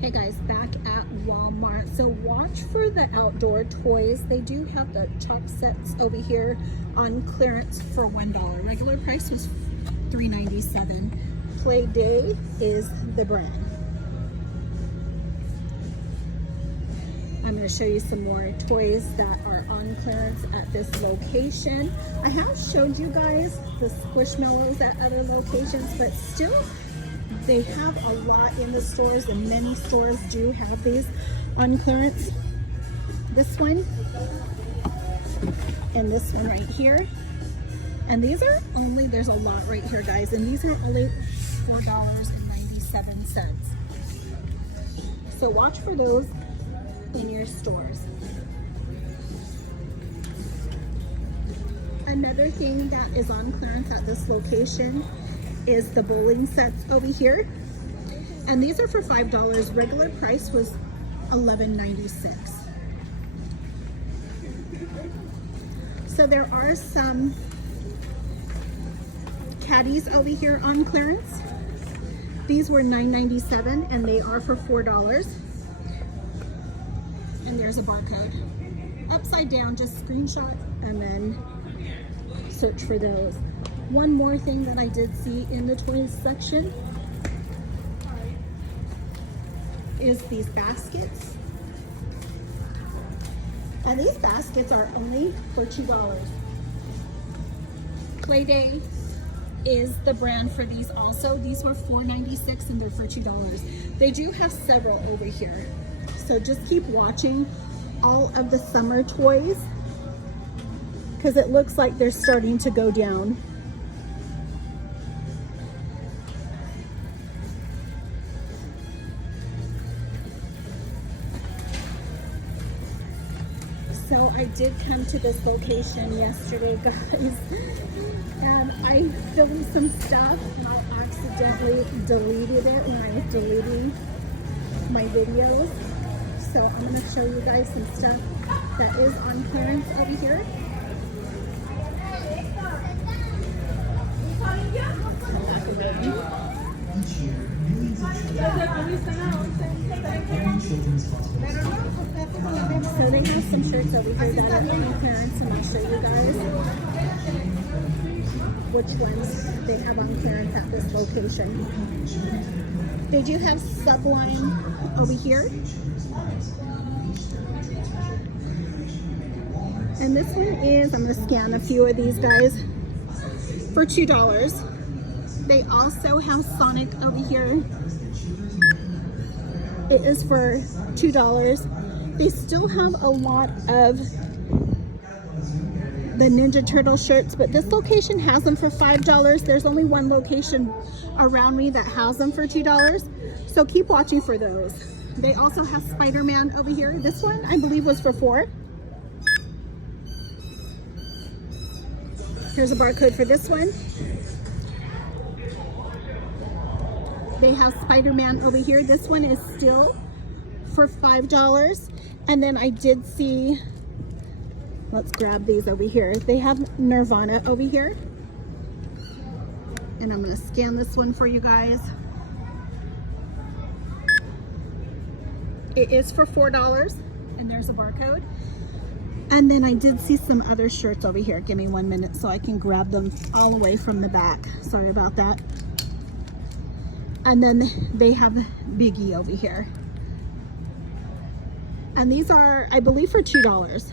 Hey guys, back at Walmart. So watch for the outdoor toys. They do have the chalk sets over here on clearance for $1. Regular price was $3.97. Play Day is the brand. I'm going to show you some more toys that are on clearance at this location. I have showed you guys the Squishmallows at other locations, but still they have a lot in the stores, and many stores do have these on clearance. This one and this one right here. And these are only, there's a lot right here guys, and these are only $4.97. So watch for those in your stores. Another thing that is on clearance at this location is the bowling sets over here, and these are for $5. Regular price was $11.96. So there are some caddies over here on clearance. These were $9.97 and they are for $4. And there's a barcode. Upside down, just screenshot and then search for those. One more thing that I did see in the toys section is these baskets. And these baskets are only for $2. Playday is the brand for these also. These were $4.96 and they're for $2. They do have several over here. So just keep watching all of the summer toys because it looks like they're starting to go down. So I did come to this location yesterday, guys, and I filmed some stuff and I accidentally deleted it when I was deleting my videos. So I'm going to show you guys some stuff that is on clearance over here. So they have some shirts over here that are on clearance, and I'll show you guys which ones they have on clearance at this location. They do have Sublime over here. And this one is, I'm going to scan a few of these guys for $2. They also have Sonic over here. It is for $2. They still have a lot of the Ninja Turtle shirts, but this location has them for $5. There's only one location around me that has them for $2. So keep watching for those. They also have Spider-Man over here. This one I believe was for $4. Here's a barcode for this one. They have Spider-Man over here. This one is still for $5. And then I did see, let's grab these over here. They have Nirvana over here. And I'm going to scan this one for you guys. It is for $4. And there's a barcode. And then I did see some other shirts over here. Give me 1 minute so I can grab them all the way from the back. Sorry about that. And then they have Biggie over here. And these are, I believe, for $2.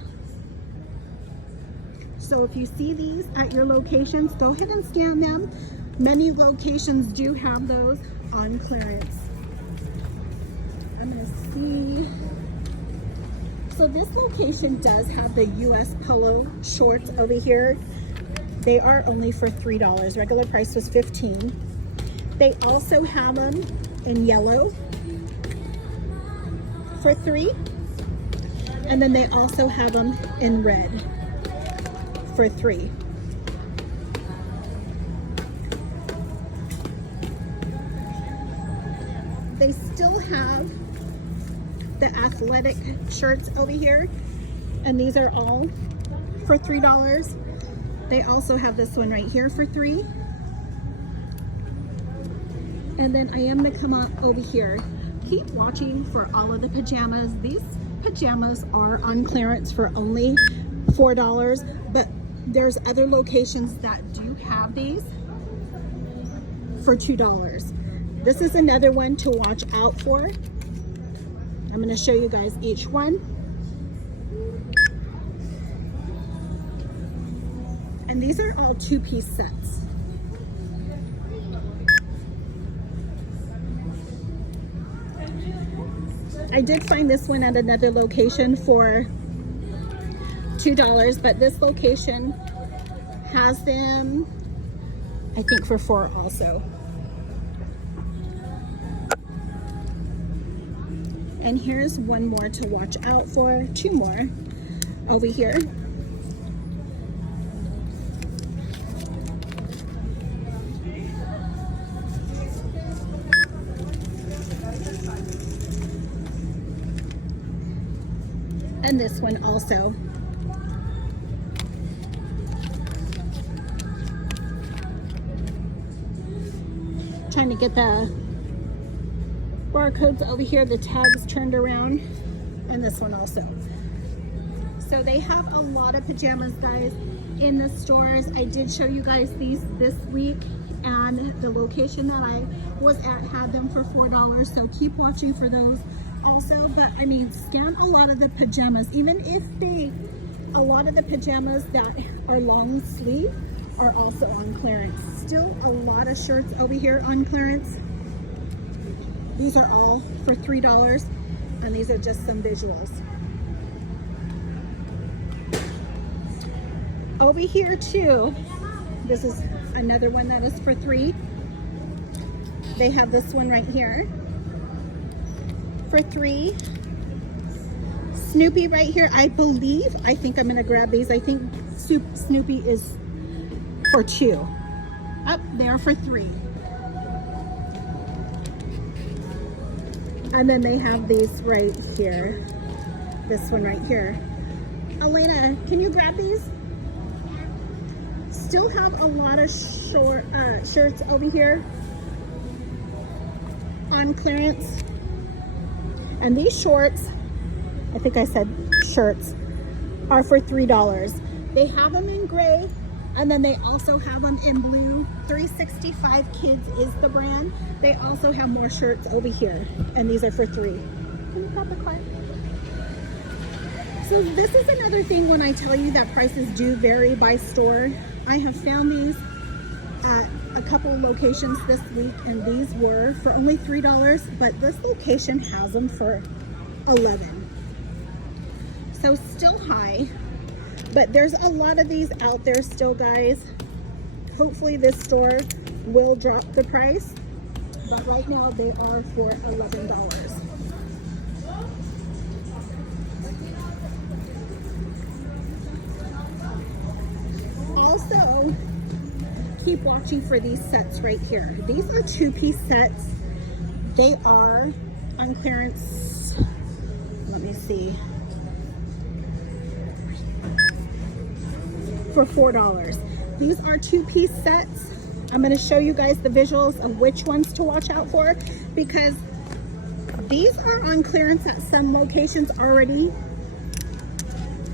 So if you see these at your locations, go ahead and scan them. Many locations do have those on clearance. I'm going to see. So this location does have the US Polo shorts over here. They are only for $3. Regular price was $15. They also have them in yellow for $3. And then they also have them in red for $3. They still have the athletic shirts over here, and these are all for $3. They also have this one right here for $3. And then I am going to come up over here. keep watching for all of the pajamas. These pajamas are on clearance for only $4, but there's other locations that do have these for $2. This is another one to watch out for. I'm going to show you guys each one. And these are all two-piece sets. I did find this one at another location for $2, but this location has them, I think, for $4 also. And here's one more to watch out for, two more over here. And this one also. Trying to get the barcodes over here, the tags turned around, and this one also. So they have a lot of pajamas, guys, in the stores. I did show you guys these this week, and the location that I was at had them for $4, so keep watching for those also. But I mean, scan a lot of the pajamas, even if a lot of the pajamas that are long sleeve are also on clearance. Still a lot of shirts over here on clearance. These are all for $3, and these are just some visuals. Over here too, this is another one that is for $3. They have this one right here for $3. Snoopy right here, I think I'm gonna grab these. I think Snoopy is for $2. Up there for $3. And then they have these right here. This one right here. Elena, can you grab these? Still have a lot of shirts over here on clearance. And these shorts, I think I said shirts, are for $3. They have them in gray, and then they also have them in blue. 365 Kids is the brand. They also have more shirts over here, and these are for $3. Can you grab the card? So this is another thing when I tell you that prices do vary by store. I have found these at a couple of locations this week, and these were for only $3, but this location has them for $11. So still high, but there's a lot of these out there still, guys. Hopefully this store will drop the price, but right now they are for $11. Also, keep watching for these sets right here. These are two-piece sets. They are on clearance. Let me see. For $4. These are two-piece sets. I'm going to show you guys the visuals of which ones to watch out for, because these are on clearance at some locations already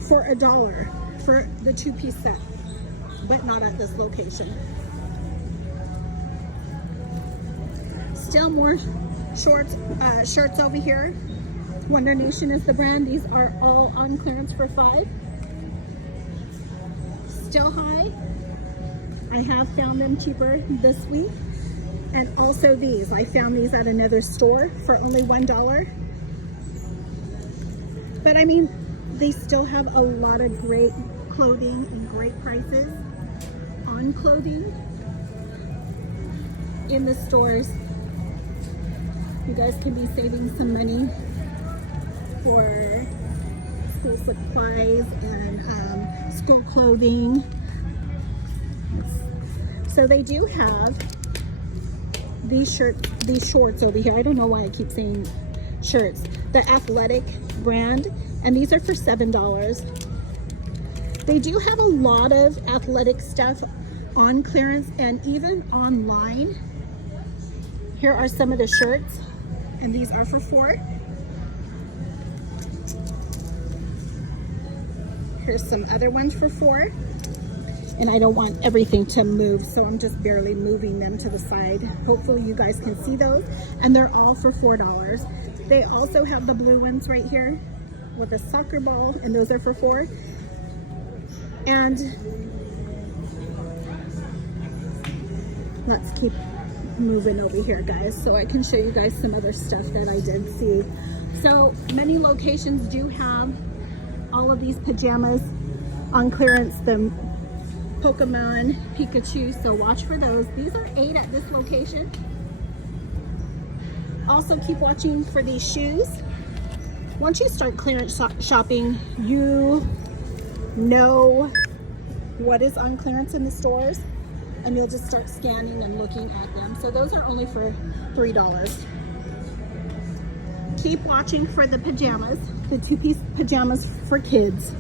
for $1 for the two-piece set, but not at this location. Still more shorts, shirts over here. Wonder Nation is the brand. These are all on clearance for $5. Still high. I have found them cheaper this week. And also these. I found these at another store for only $1. But I mean, they still have a lot of great clothing and great prices on clothing in the stores. You guys can be saving some money for school supplies and school clothing. So they do have these shorts over here. I don't know why I keep saying shirts. The Athletic brand, and these are for $7. They do have a lot of athletic stuff on clearance and even online. Here are some of the shirts, And these are for $4. Here's some other ones for $4. And I don't want everything to move, so I'm just barely moving them to the side. Hopefully you guys can see those. And they're all for $4. They also have the blue ones right here with a soccer ball, and those are for $4. And let's keep moving over here, guys, so I can show you guys some other stuff that I did see. So many locations do have all of these pajamas on clearance, the Pokemon Pikachu, so watch for those. These are $8 at this location. Also keep watching for these shoes. Once you start clearance shopping, you know what is on clearance in the stores, and you'll just start scanning and looking at them. So those are only for $3. Keep watching for the pajamas, the two-piece pajamas for kids.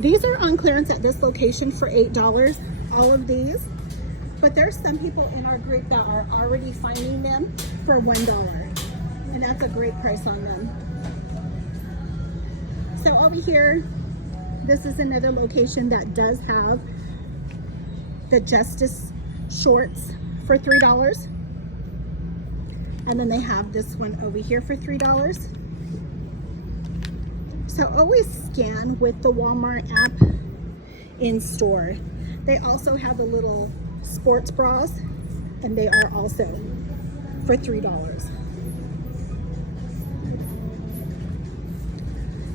These are on clearance at this location for $8, all of these. But there's some people in our group that are already finding them for $1. And that's a great price on them. So over here, this is another location that does have the Justice shorts for $3. And then they have this one over here for $3. So always scan with the Walmart app in store. They also have the little sports bras, and they are also for $3.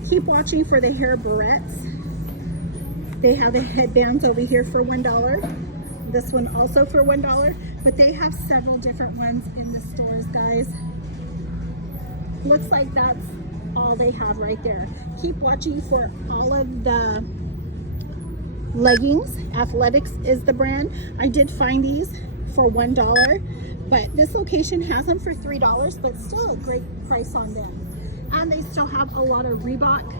Keep watching for the hair barrettes. They have the headbands over here for $1. This one also for $1, but they have several different ones in the stores, guys. Looks like that's all they have right there. Keep watching for all of the leggings. Athletics is the brand. I did find these for $1, but this location has them for $3, but still a great price on them. And they still have a lot of Reebok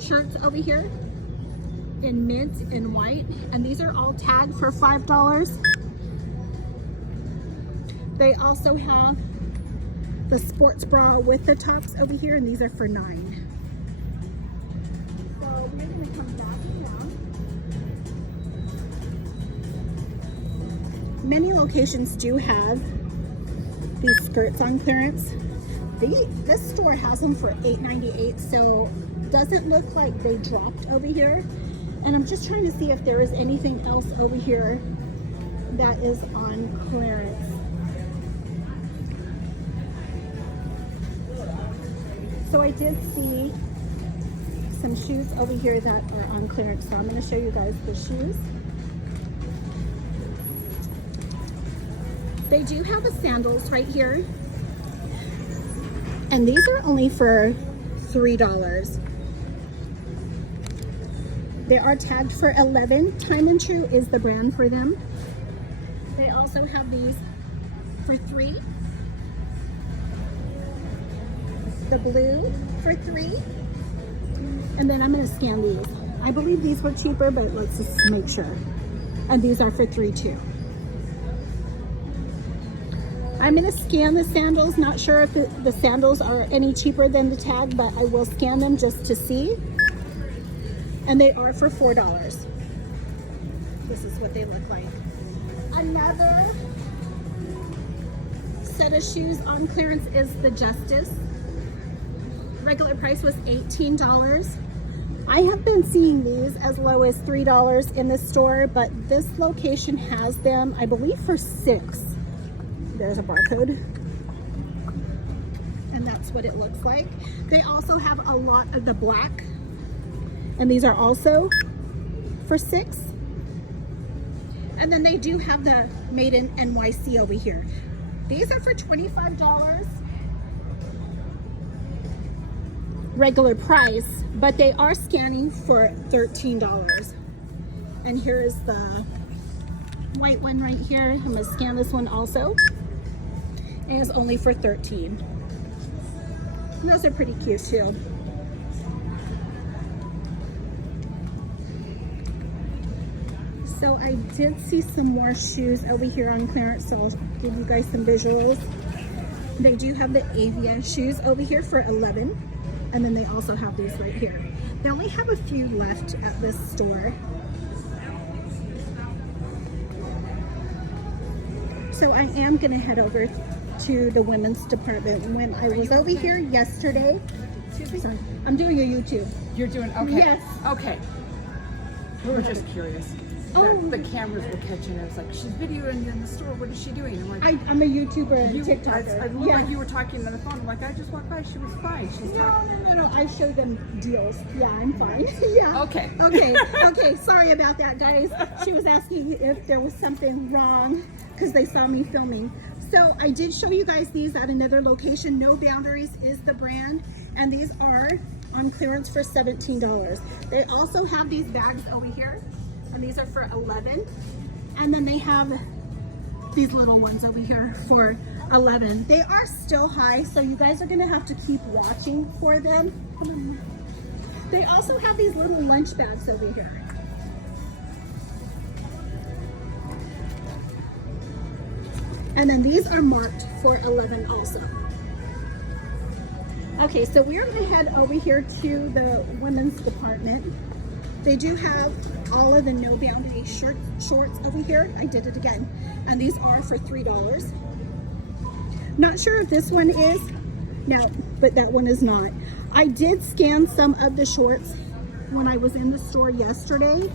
shirts over here in mint and white, and these are all tagged for $5. They also have the sports bra with the tops over here, and these are for $9. So maybe we come back down. Many locations do have these skirts on clearance. This store has them for $8.98, so doesn't look like they dropped over here. And I'm just trying to see if there is anything else over here that is on clearance. So I did see some shoes over here that are on clearance, so I'm going to show you guys the shoes. They do have the sandals right here, and these are only for $3. They are tagged for $11. Time and True is the brand for them. They also have these for $3. The blue for $3. And then I'm going to scan these. I believe these were cheaper, but let's just make sure. And these are for $3 too. I'm going to scan the sandals. Not sure if the sandals are any cheaper than the tag, but I will scan them just to see. And they are for $4. This is what they look like. Another set of shoes on clearance is the Justice. Regular price was $18. I have been seeing these as low as $3 in the store, but this location has them, I believe, for $6. There's a barcode. And that's what it looks like. They also have a lot of the black, and these are also for $6. And then they do have the Made in NYC over here. These are for $25 regular price, but they are scanning for $13. And here is the white one right here. I'm gonna scan this one also. And it's only for $13. And those are pretty cute too. So I did see some more shoes over here on clearance, so I'll give you guys some visuals. They do have the Avia shoes over here for $11, and then they also have these right here. They only have a few left at this store. So I am gonna head over to the women's department. When I was over here yesterday, sorry, I'm doing a YouTube. You're doing, okay. Yes. Okay. We were just curious. The cameras were catching it. It's like, she's videoing in the store. What is she doing? I'm like, I'm a YouTuber and TikToker. I looked like you were talking on the phone. I'm like, I just walked by. She was fine. She's talking. No. I show them deals. Yeah, I'm fine. Yeah. Okay. Okay. Sorry about that, guys. She was asking if there was something wrong because they saw me filming. So I did show you guys these at another location. No Boundaries is the brand, and these are on clearance for $17. They also have these bags over here, and these are for $11. And then they have these little ones over here for $11. They are still high, so you guys are gonna have to keep watching for them. They also have these little lunch bags over here. And then these are marked for $11 also. Okay, so we're gonna head over here to the women's department. They do have all of the No Boundary shorts over here. I did it again. And these are for $3. Not sure if this one is. No, but that one is not. I did scan some of the shorts when I was in the store yesterday.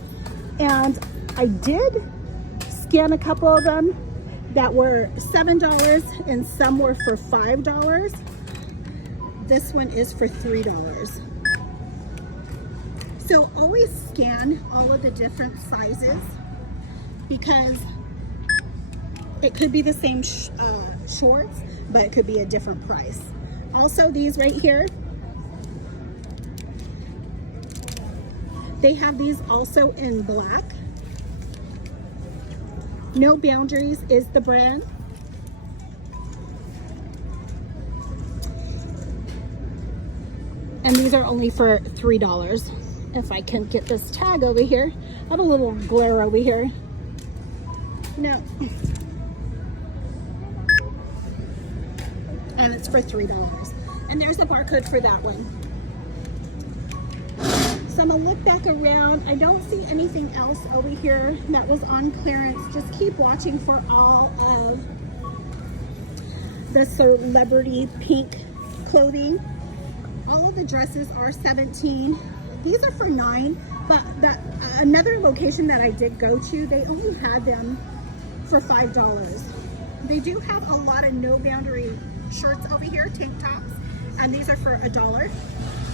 And I did scan a couple of them that were $7 and some were for $5. This one is for $3. So always scan all of the different sizes because it could be the same shorts, but it could be a different price. Also, these right here, they have these also in black. No Boundaries is the brand. And these are only for $3. If I can get this tag over here. I have a little glare over here. No. And it's for $3. And there's the barcode for that one. So I'm gonna look back around. I don't see anything else over here that was on clearance. Just keep watching for all of the celebrity pink clothing. All of the dresses are $17. These are for $9, but another location that I did go to, they only had them for $5. They do have a lot of No Boundary shirts over here, tank tops, and these are for $1.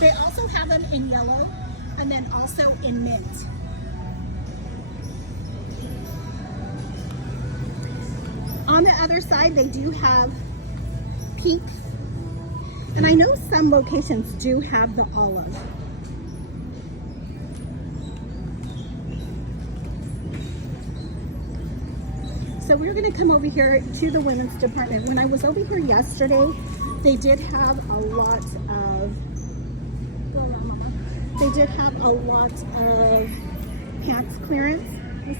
They also have them in yellow and then also in mint. On the other side, they do have pink, and I know some locations do have the olive. So we're gonna come over here to the women's department. When I was over here yesterday, they did have a lot of pants clearance.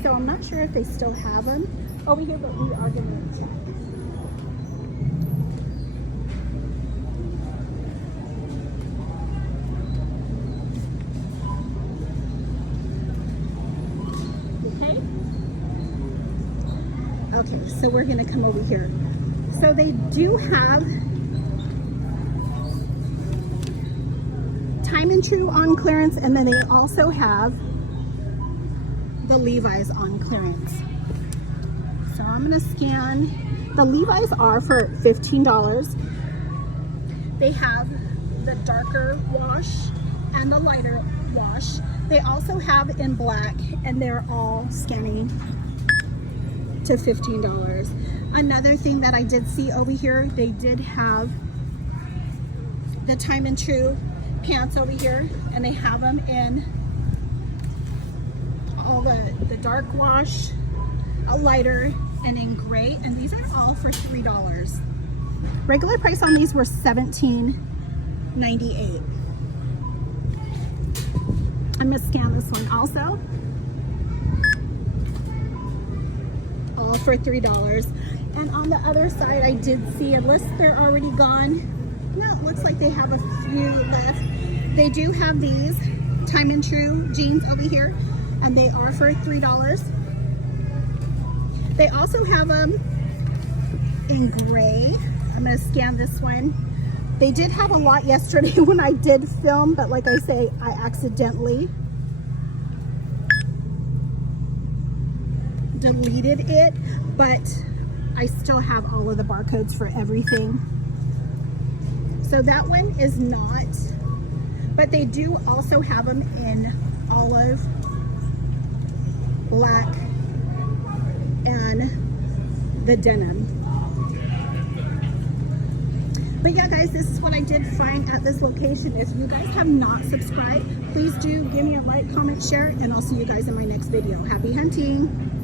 So I'm not sure if they still have them over here, but we are gonna check. Okay, so we're gonna come over here. So they do have Time and True on clearance, and then they also have the Levi's on clearance. So I'm gonna scan. The Levi's are for $15. They have the darker wash and the lighter wash. They also have in black, and they're all scanning to $15. Another thing that I did see over here, they did have the Time and True pants over here, and they have them in all the dark wash, a lighter, and in gray, and these are all for $3. Regular price on these were $17.98. I'm gonna scan this one also. All for $3. And on the other side, I did see, unless they're already gone, no, it looks like they have a few left. They do have these Time and True jeans over here, and they are for $3. They also have them in gray. I'm gonna scan this one. They did have a lot yesterday when I did film, but like I say, I accidentally deleted it, but I still have all of the barcodes for everything. So that one is not, but they do also have them in olive, black, and the denim. But yeah, guys, this is what I did find at this location. If you guys have not subscribed, please do give me a like, comment, share, and I'll see you guys in my next video. Happy hunting!